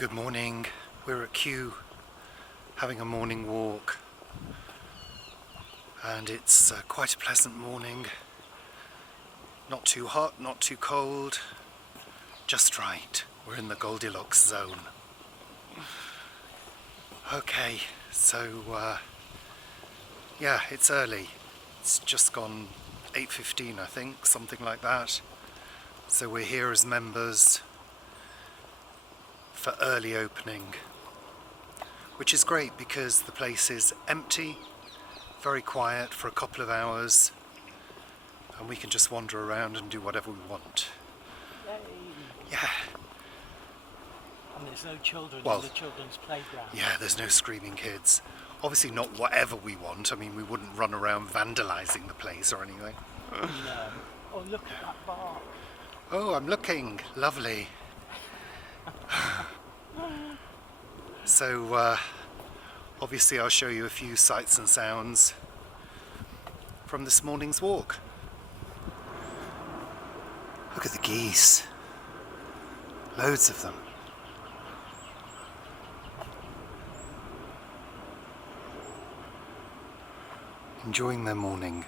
Good morning. We're at Kew having a morning walk, and it's quite a pleasant morning. Not too hot, not too cold, just right. We're in the Goldilocks zone. Okay, so yeah, it's early. It's just gone 8:15, I think, something like that. So we're here as members for early opening, which is great because the place is empty, very quiet for a couple of hours, and we can just wander around and do whatever we want. Yay. Yeah. And there's no children Well, in the children's playground. Yeah, there's no screaming kids. Obviously not whatever we want. I mean, we wouldn't run around vandalising the place or anything. No. Oh, look at that bark. Oh, I'm looking. Lovely. So, obviously I'll show you a few sights and sounds from this morning's walk. Look at the geese. Loads of them. Enjoying their morning.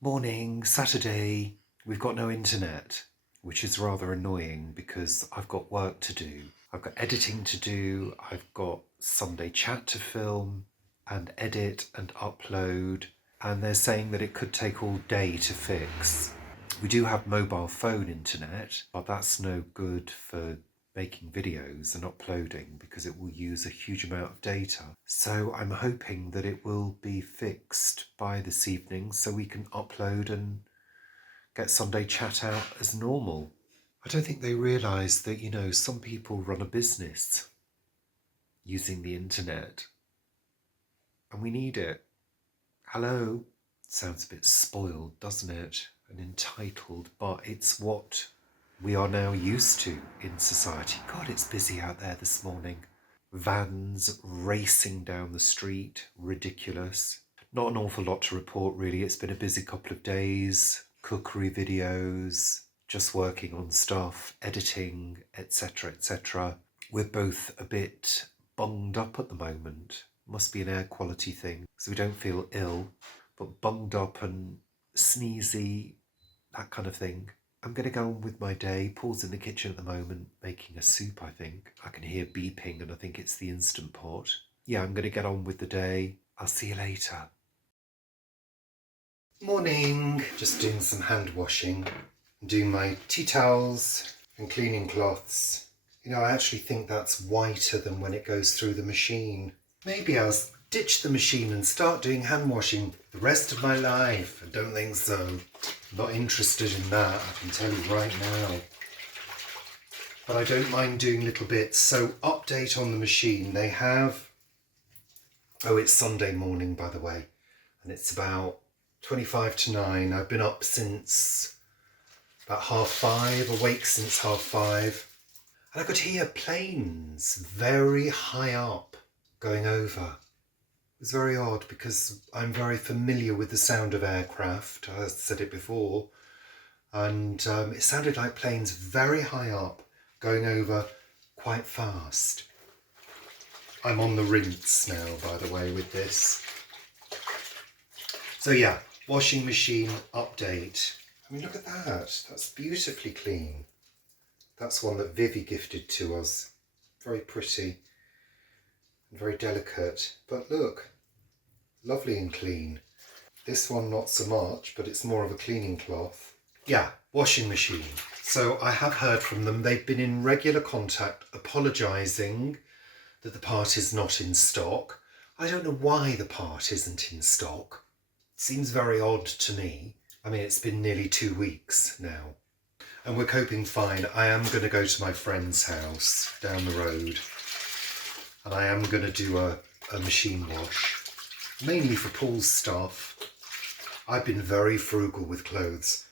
Morning, Saturday. We've got no internet, which is rather annoying because I've got work to do. I've got editing to do, I've got Sunday chat to film and edit and upload, and they're saying that it could take all day to fix. We do have mobile phone internet, but that's no good for making videos and uploading because it will use a huge amount of data. So I'm hoping that it will be fixed by this evening so we can upload and get Sunday chat out as normal. I don't think they realise that, some people run a business using the internet and we need it. Hello? Sounds a bit spoiled, doesn't it? And entitled, but it's what we are now used to in society. God, it's busy out there this morning. Vans racing down the street, ridiculous. Not an awful lot to report, really. It's been a busy couple of days. Cookery videos, just working on stuff, editing, etc., etc. We're both a bit bunged up at the moment. Must be an air quality thing, so we don't feel ill, but bunged up and sneezy, that kind of thing. I'm going to go on with my day. Paul's in the kitchen at the moment making a soup, I think. I can hear beeping and I think it's the Instant Pot. Yeah, I'm going to get on with the day. I'll see you later. Morning. Just doing some hand washing. Doing my tea towels and cleaning cloths. I actually think that's whiter than when it goes through the machine. Maybe I'll ditch the machine and start doing hand washing the rest of my life. I don't think so. I'm not interested in that, I can tell you right now. But I don't mind doing little bits. So update on the machine. They have... Oh, it's Sunday morning, by the way. And it's about 25 to 9. I've been up since about 5:30, awake since 5:30. And I could hear planes very high up going over. It was very odd because I'm very familiar with the sound of aircraft. I said it before. And it sounded like planes very high up going over quite fast. I'm on the rinse now, by the way, with this. So yeah, washing machine update. I mean, look at that. That's beautifully clean. That's one that Vivi gifted to us. Very pretty and very delicate. But look, lovely and clean. This one not so much, but it's more of a cleaning cloth. Yeah, washing machine. So I have heard from them. They've been in regular contact apologising that the part is not in stock. I don't know why the part isn't in stock. It seems very odd to me. I mean, it's been nearly 2 weeks now. And we're coping fine. I am going to go to my friend's house down the road. And I am going to do a machine wash. Mainly for Paul's stuff. I've been very frugal with clothes.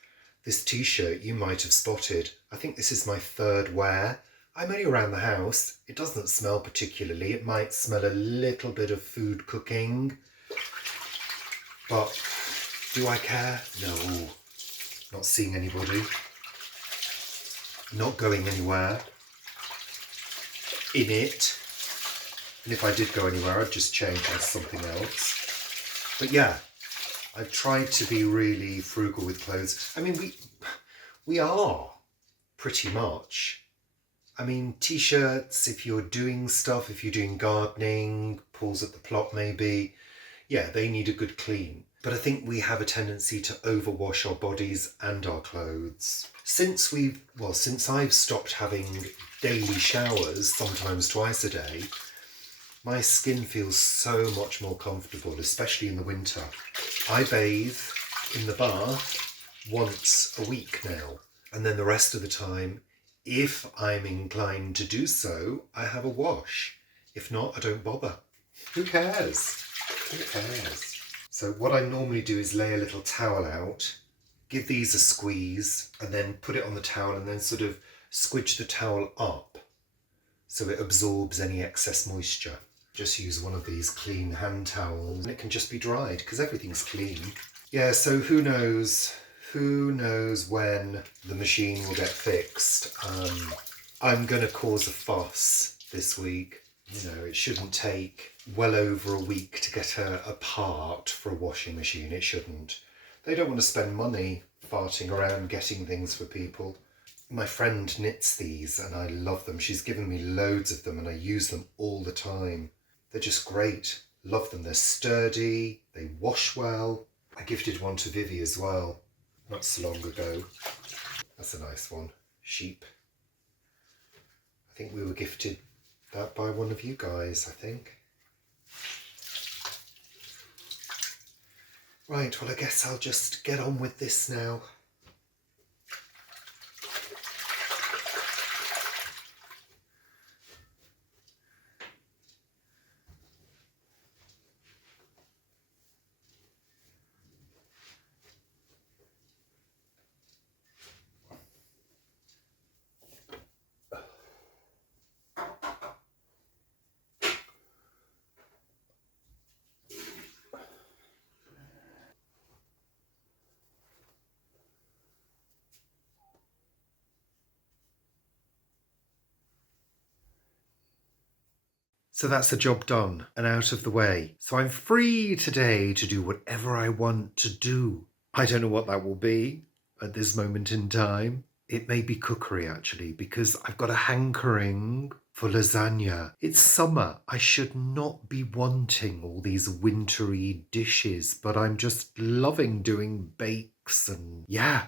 This t-shirt you might have spotted. I think this is my 3rd wear. I'm only around the house. It doesn't smell particularly. It might smell a little bit of food cooking. But do I care? No. Not seeing anybody. Not going anywhere in it. And if I did go anywhere, I'd just change as something else. But yeah, I've tried to be really frugal with clothes. I mean, we are pretty much. I mean, t-shirts, if you're doing stuff, if you're doing gardening, Paul's at the plot maybe, yeah, they need a good clean. But I think we have a tendency to overwash our bodies and our clothes. Since I've stopped having daily showers, sometimes twice a day, my skin feels so much more comfortable, especially in the winter. I bathe in the bath once a week now, and then the rest of the time, if I'm inclined to do so, I have a wash. If not, I don't bother. Who cares? Who cares? So what I normally do is lay a little towel out, give these a squeeze, and then put it on the towel and then sort of squidge the towel up so it absorbs any excess moisture. Just use one of these clean hand towels and it can just be dried because everything's clean. Yeah, so who knows when the machine will get fixed. I'm going to cause a fuss this week. It shouldn't take well over a week to get a part for a washing machine. It shouldn't. They don't want to spend money farting around getting things for people. My friend knits these and I love them. She's given me loads of them and I use them all the time. They're just great. Love them. They're sturdy. They wash well. I gifted one to Vivi as well, not so long ago. That's a nice one. Sheep. I think we were gifted that by one of you guys, I think. Right, well, I guess I'll just get on with this now. So that's the job done and out of the way. So I'm free today to do whatever I want to do. I don't know what that will be at this moment in time. It may be cookery actually, because I've got a hankering for lasagna. It's summer. I should not be wanting all these wintry dishes, but I'm just loving doing bakes and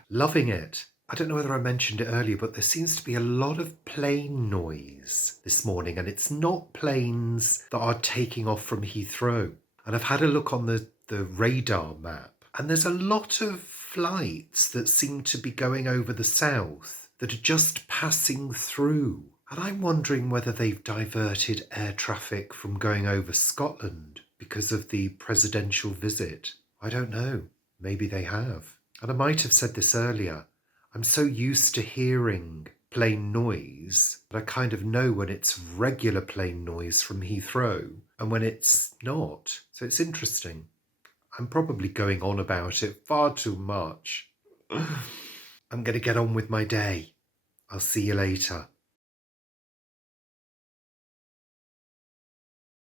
loving it. I don't know whether I mentioned it earlier, but there seems to be a lot of plane noise this morning, and it's not planes that are taking off from Heathrow. And I've had a look on the radar map, and there's a lot of flights that seem to be going over the south that are just passing through. And I'm wondering whether they've diverted air traffic from going over Scotland because of the presidential visit. I don't know. Maybe they have. And I might have said this earlier. I'm so used to hearing plane noise that I kind of know when it's regular plane noise from Heathrow and when it's not. So it's interesting. I'm probably going on about it far too much. I'm going to get on with my day. I'll see you later.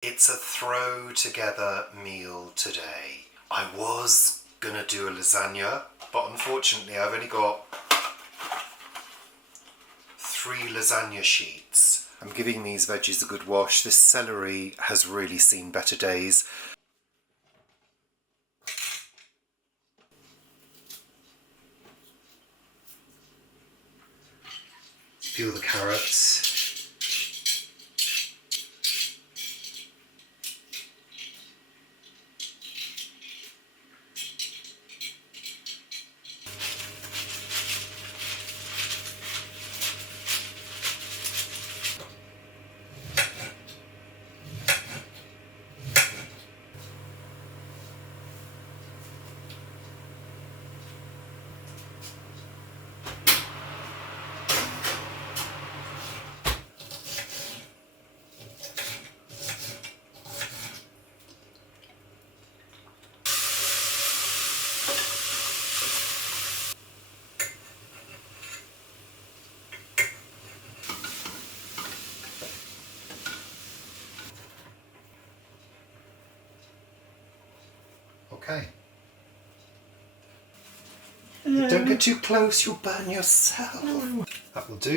It's a throw together meal today. I was going to do a lasagna, but unfortunately I've only got 3 lasagna sheets. I'm giving these veggies a good wash. This celery has really seen better days. Peel the carrots. Okay. Don't get too close, you'll burn yourself. That will do.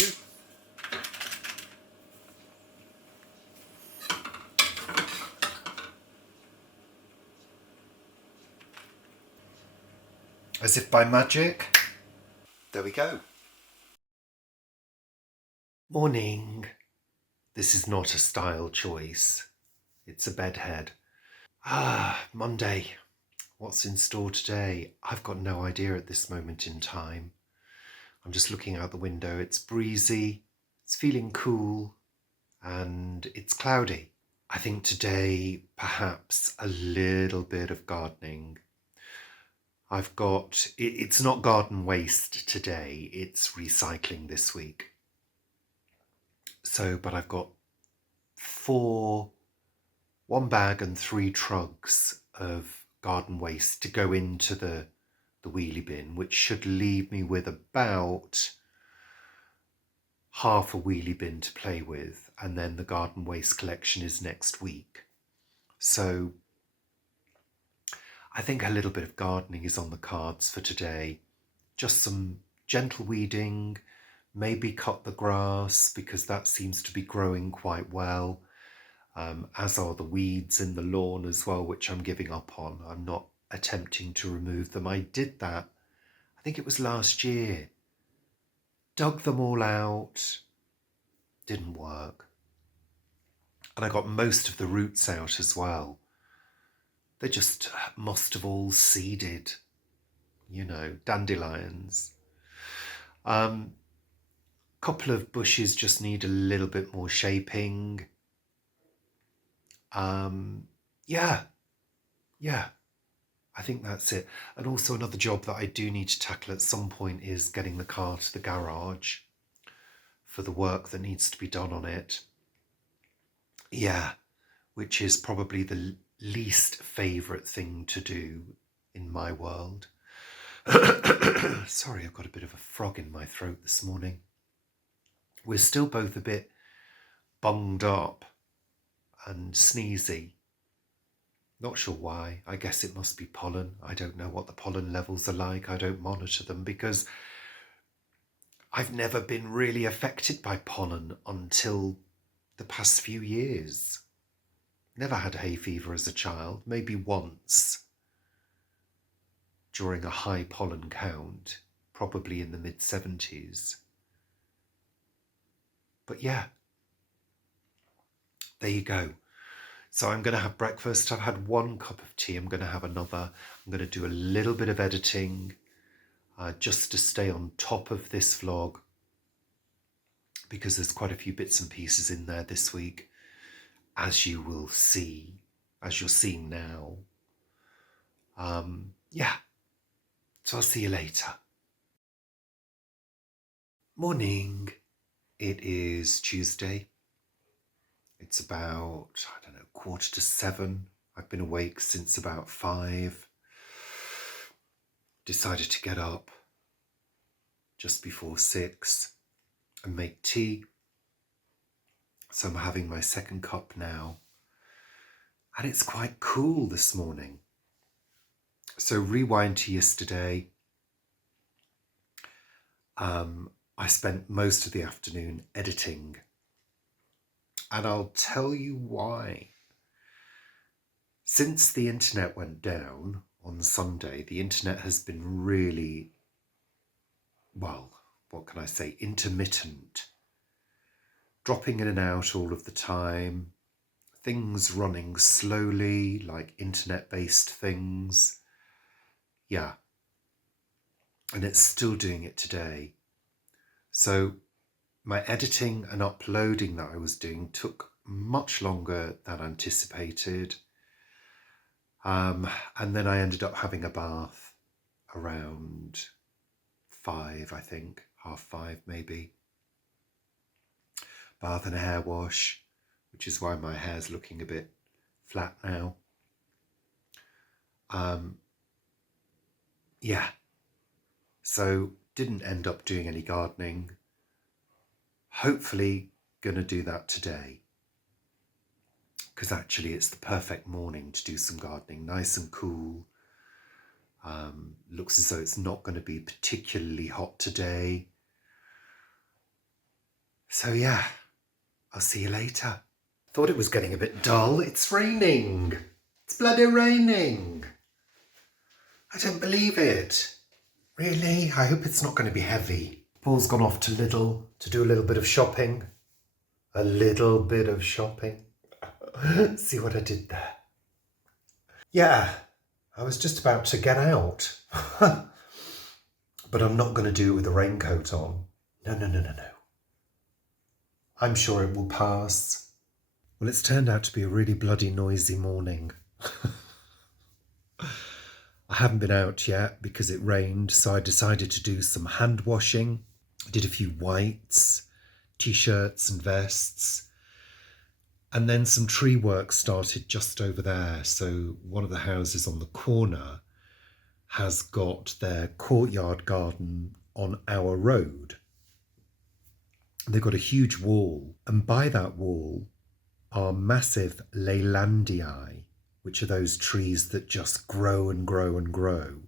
As if by magic. There we go. Morning. This is not a style choice. It's a bedhead. Monday. What's in store today? I've got no idea at this moment in time. I'm just looking out the window. It's breezy, it's feeling cool, and it's cloudy. I think today, perhaps a little bit of gardening. It's not garden waste today, it's recycling this week. But I've got 1 bag and 3 trugs of garden waste to go into the wheelie bin, which should leave me with about half a wheelie bin to play with, and then the garden waste collection is next week. So I think a little bit of gardening is on the cards for today. Just some gentle weeding, maybe cut the grass because that seems to be growing quite well, as are the weeds in the lawn as well, which I'm giving up on. I'm not attempting to remove them. I did that, I think it was last year. Dug them all out, didn't work. And I got most of the roots out as well. They just must have all seeded, dandelions. Couple of bushes just need a little bit more shaping. Yeah, I think that's it. And also another job that I do need to tackle at some point is getting the car to the garage for the work that needs to be done on it. Yeah, which is probably the least favourite thing to do in my world. Sorry, I've got a bit of a frog in my throat this morning. We're still both a bit bunged up and sneezy. Not sure why. I guess it must be pollen. I don't know what the pollen levels are like. I don't monitor them because I've never been really affected by pollen until the past few years. Never had hay fever as a child, maybe once during a high pollen count, probably in the mid-70s. But yeah, there you go. So I'm going to have breakfast. I've had 1 cup of tea. I'm going to have another. I'm going to do a little bit of editing just to stay on top of this vlog because there's quite a few bits and pieces in there this week, as you will see, as you're seeing now. Yeah, so I'll see you later. Morning. It is Tuesday. It's about, 6:45. I've been awake since about 5. Decided to get up just before 6 and make tea. So I'm having my second cup now. And it's quite cool this morning. So rewind to yesterday. I spent most of the afternoon editing. And I'll tell you why. Since the internet went down on Sunday, the internet has been really, intermittent. Dropping in and out all of the time. Things running slowly, like internet-based things. Yeah. And it's still doing it today. So my editing and uploading that I was doing took much longer than anticipated. And then I ended up having a bath around 5, I think, 5:30 maybe. Bath and a hair wash, which is why my hair's looking a bit flat now. Yeah. So didn't end up doing any gardening. Hopefully going to do that today. Because actually it's the perfect morning to do some gardening. Nice and cool. Looks as though it's not going to be particularly hot today. So yeah, I'll see you later. Thought it was getting a bit dull. It's raining. It's bloody raining. I don't believe it. Really? I hope it's not going to be heavy. Paul's gone off to Lidl to do a little bit of shopping. A little bit of shopping. See what I did there? Yeah, I was just about to get out. But I'm not going to do it with a raincoat on. No. I'm sure it will pass. Well, it's turned out to be a really bloody noisy morning. I haven't been out yet because it rained, so I decided to do some hand washing. I did a few whites, t-shirts and vests. And then some tree work started just over there. So one of the houses on the corner has got their courtyard garden on our road. They've got a huge wall, and by that wall are massive Leylandii. which are those trees that just grow and grow and grow.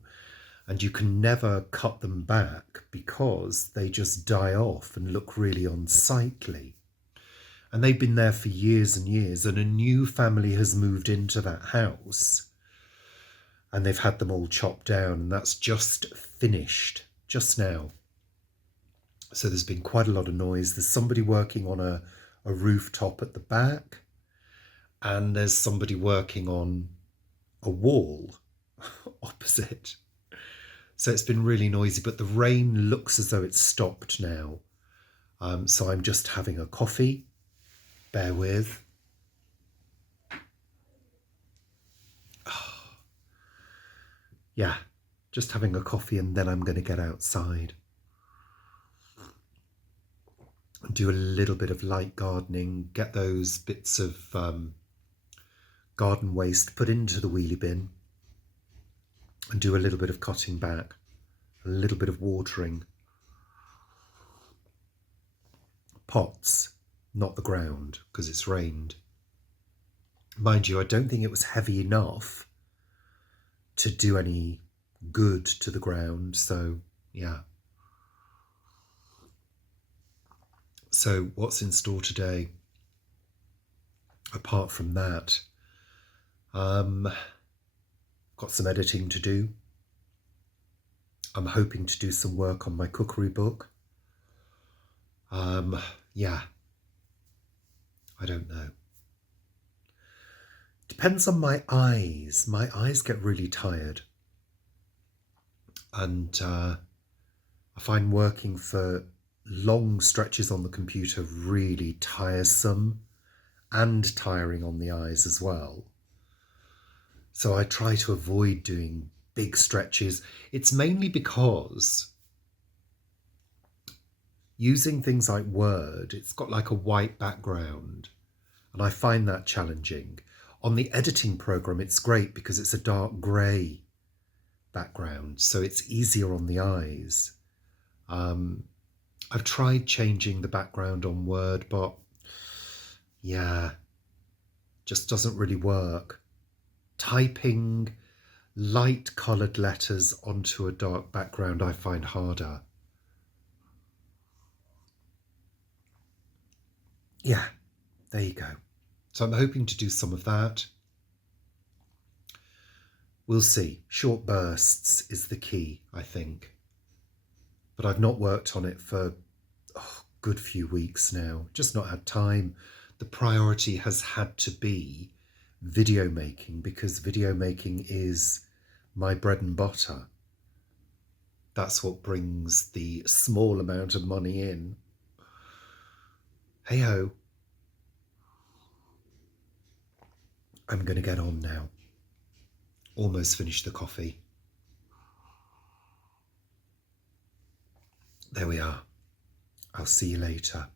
And you can never cut them back because they just die off and look really unsightly. And they've been there for years and years, and a new family has moved into that house and they've had them all chopped down, and that's just finished just now. So there's been quite a lot of noise. There's somebody working on a rooftop at the back, and there's somebody working on a wall opposite. So it's been really noisy, but the rain looks as though it's stopped now. So I'm just having a coffee. Bear with. Yeah, just having a coffee, and then I'm going to get outside and do a little bit of light gardening, get those bits of garden waste put into the wheelie bin, and do a little bit of cutting back, a little bit of watering. Pots, not the ground, because it's rained. Mind you, I don't think it was heavy enough to do any good to the ground, so yeah. So what's in store today? Apart from that, got some editing to do. I'm hoping to do some work on my cookery book. Yeah, I don't know. Depends on my eyes. My eyes get really tired. And I find working for long stretches on the computer really tiresome and tiring on the eyes as well. So I try to avoid doing big stretches. It's mainly because using things like Word, it's got like a white background, and I find that challenging. On the editing program, it's great because it's a dark grey background, so it's easier on the eyes. I've tried changing the background on Word, but yeah, just doesn't really work. Typing light coloured letters onto a dark background I find harder. Yeah, there you go. So I'm hoping to do some of that. We'll see. Short bursts is the key, I think. But I've not worked on it for a good few weeks now. Just not had time. The priority has had to be video making, because video making is my bread and butter. That's what brings the small amount of money in. Hey ho. I'm going to get on now. Almost finished the coffee. There we are. I'll see you later.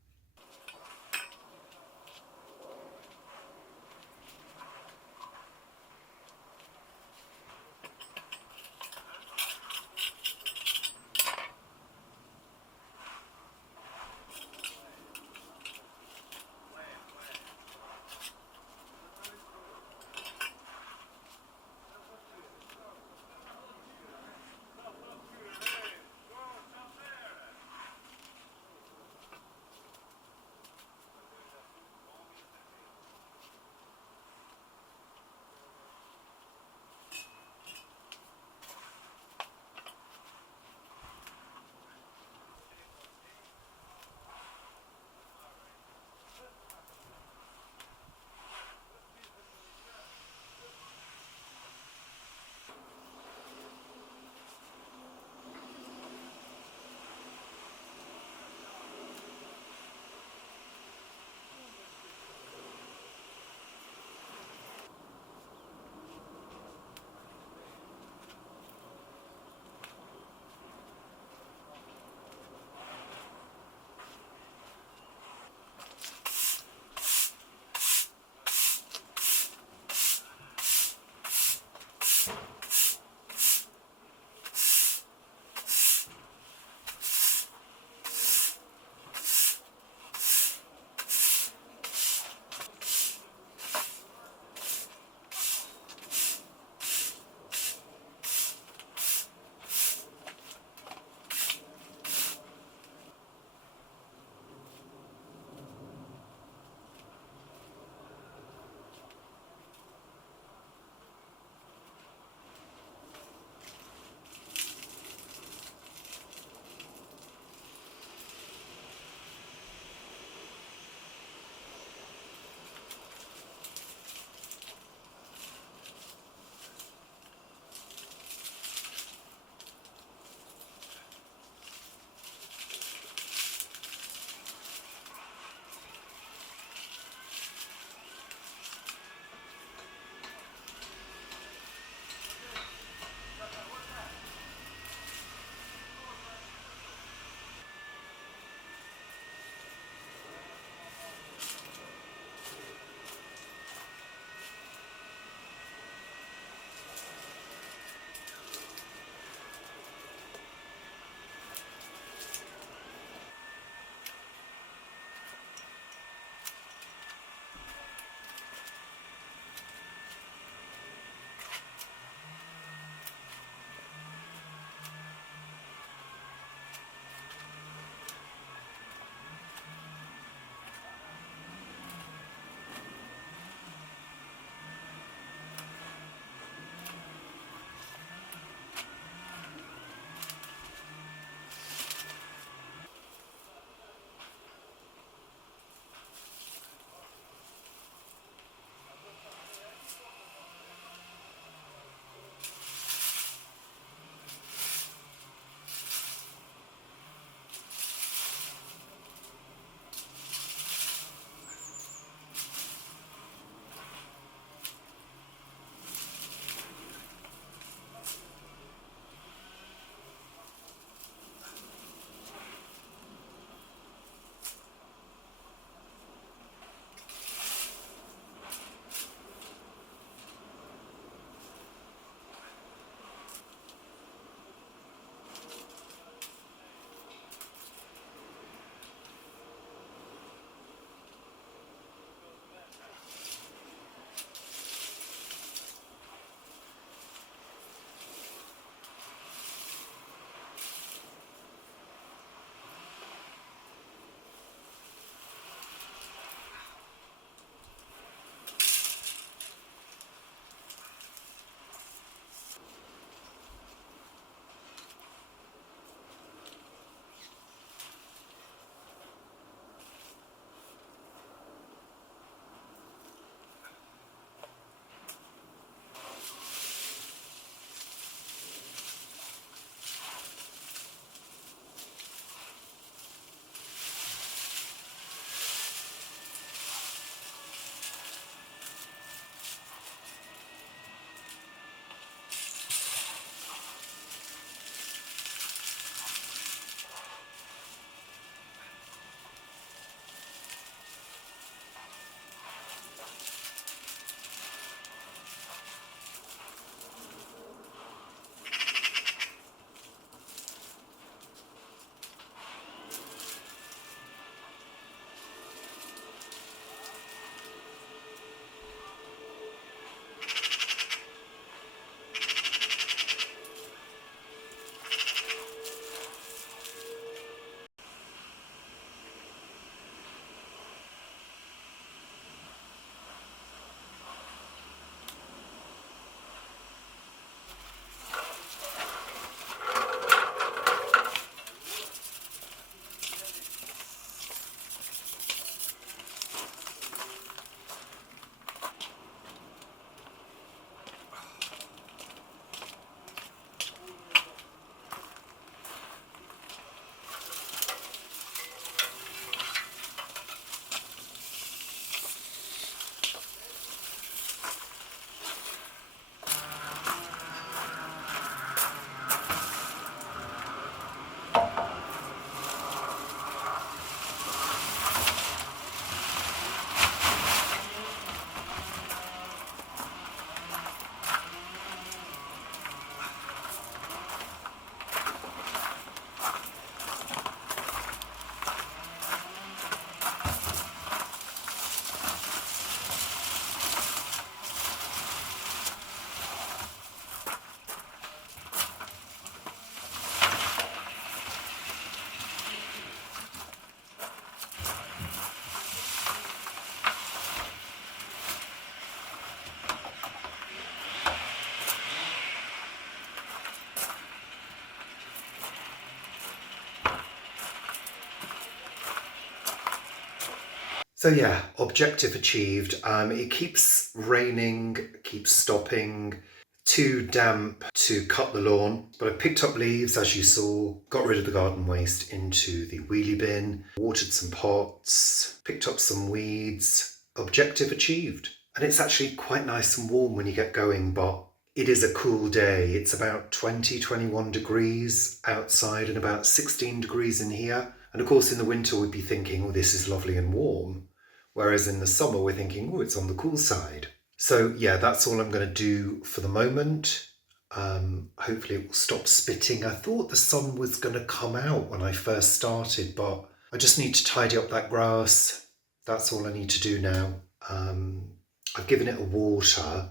So yeah, objective achieved. It keeps raining, keeps stopping. Too damp to cut the lawn, but I picked up leaves as you saw, got rid of the garden waste into the wheelie bin, watered some pots, picked up some weeds. Objective achieved. And it's actually quite nice and warm when you get going, but it is a cool day. It's about 20, 21 degrees outside and about 16 degrees in here. And of course in the winter we'd be thinking, oh, this is lovely and warm. Whereas in the summer we're thinking, oh, it's on the cool side. So yeah, that's all I'm going to do for the moment. Hopefully it will stop spitting. I thought the sun was going to come out when I first started, but I just need to tidy up that grass. That's all I need to do now. I've given it a water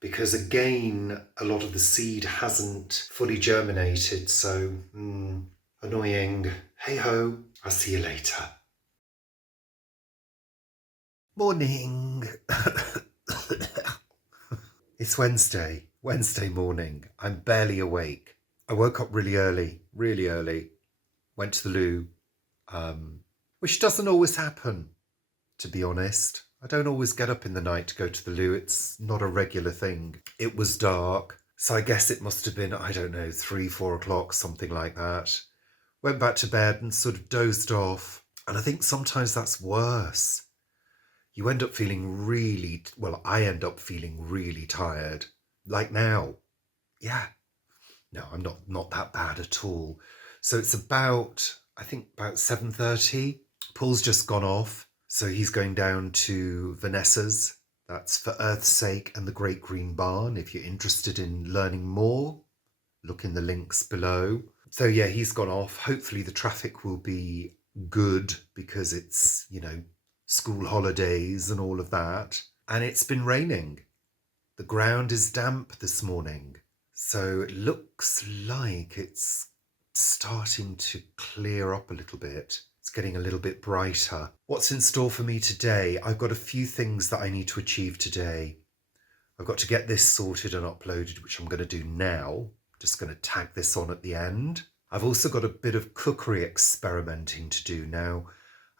because again, a lot of the seed hasn't fully germinated. So annoying. Hey ho, I'll see you later. Morning. It's Wednesday morning. I'm barely awake. I woke up really early, went to the loo, which doesn't always happen, to be honest. I don't always get up in the night to go to the loo. It's not a regular thing. It was dark, so I guess it must have been, I don't know, 3, 4 o'clock, something like that. Went back to bed and sort of dozed off. And I think sometimes that's worse. You end up feeling I end up feeling really tired. Like now. Yeah. No, I'm not that bad at all. So it's about 7:30. Paul's just gone off. So he's going down to Vanessa's. That's For Earth's Sake and the Great Green Barn. If you're interested in learning more, look in the links below. So yeah, he's gone off. Hopefully the traffic will be good because it's, school holidays and all of that. And it's been raining. The ground is damp this morning. So it looks like it's starting to clear up a little bit. It's getting a little bit brighter. What's in store for me today? I've got a few things that I need to achieve today. I've got to get this sorted and uploaded, which I'm going to do now. Just going to tag this on at the end. I've also got a bit of cookery experimenting to do now.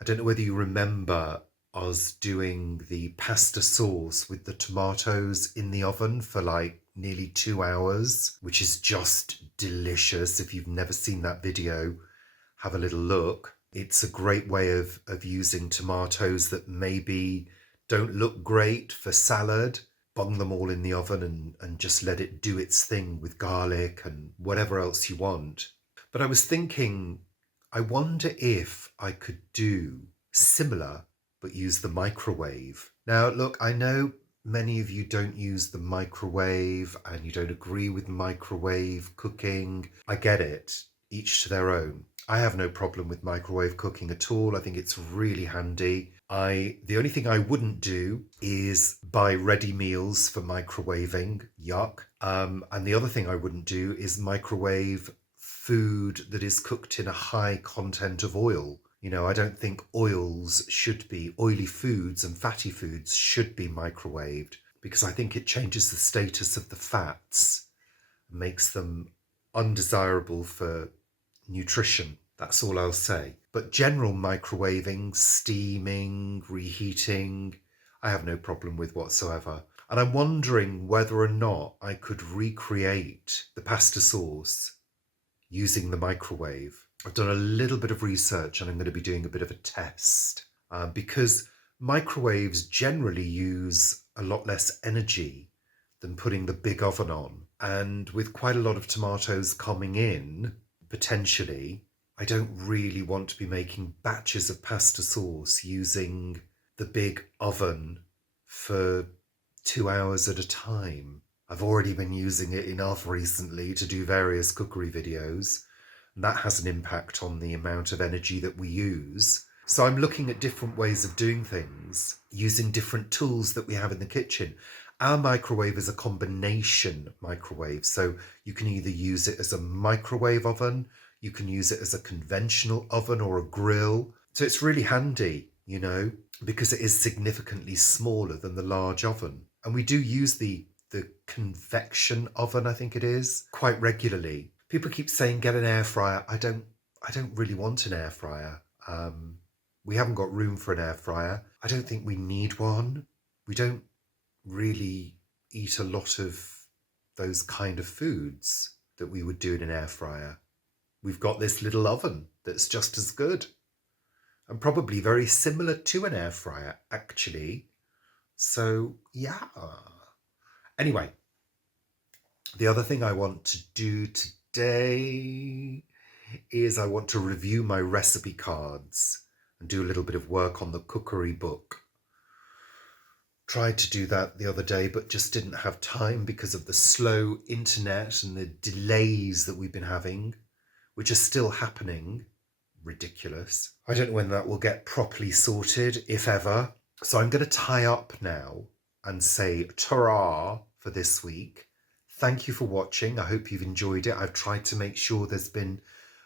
I don't know whether you remember us doing the pasta sauce with the tomatoes in the oven for like nearly 2 hours, which is just delicious. If you've never seen that video, have a little look. It's a great way of using tomatoes that maybe don't look great for salad. Bung them all in the oven and just let it do its thing with garlic and whatever else you want. But I was thinking, I wonder if I could do similar, but use the microwave. Now, look, I know many of you don't use the microwave and you don't agree with microwave cooking. I get it, each to their own. I have no problem with microwave cooking at all. I think it's really handy. The only thing I wouldn't do is buy ready meals for microwaving. Yuck. And the other thing I wouldn't do is microwave food that is cooked in a high content of oil. I don't think oily foods and fatty foods should be microwaved because I think it changes the status of the fats, makes them undesirable for nutrition. That's all I'll say. But general microwaving, steaming, reheating, I have no problem with whatsoever. And I'm wondering whether or not I could recreate the pasta sauce using the microwave. I've done a little bit of research and I'm going to be doing a bit of a test because microwaves generally use a lot less energy than putting the big oven on. And with quite a lot of tomatoes coming in, potentially, I don't really want to be making batches of pasta sauce using the big oven for 2 hours at a time. I've already been using it enough recently to do various cookery videos. And that has an impact on the amount of energy that we use. So I'm looking at different ways of doing things, using different tools that we have in the kitchen. Our microwave is a combination microwave. So you can either use it as a microwave oven, you can use it as a conventional oven or a grill. So it's really handy, because it is significantly smaller than the large oven. And we do use the convection oven, I think it is, quite regularly. People keep saying get an air fryer. I don't really want an air fryer. We haven't got room for an air fryer. I don't think we need one. We don't really eat a lot of those kind of foods that we would do in an air fryer. We've got this little oven that's just as good and probably very similar to an air fryer, actually. So, yeah. Anyway, the other thing I want to do today is I want to review my recipe cards and do a little bit of work on the cookery book. Tried to do that the other day, but just didn't have time because of the slow internet and the delays that we've been having, which are still happening. Ridiculous. I don't know when that will get properly sorted, if ever. So I'm going to tie up now and say ta-ra for this week. Thank you for watching. I hope you've enjoyed it. I've tried to make sure there's been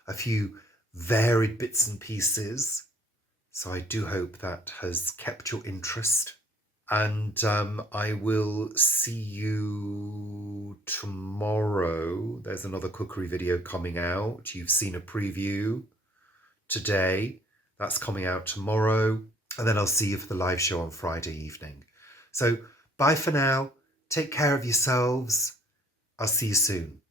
a few varied bits and pieces. So I do hope that has kept your interest. And I will see you tomorrow. There's another cookery video coming out. You've seen a preview today. That's coming out tomorrow. And then I'll see you for the live show on Friday evening. So bye for now. Take care of yourselves. I'll see you soon.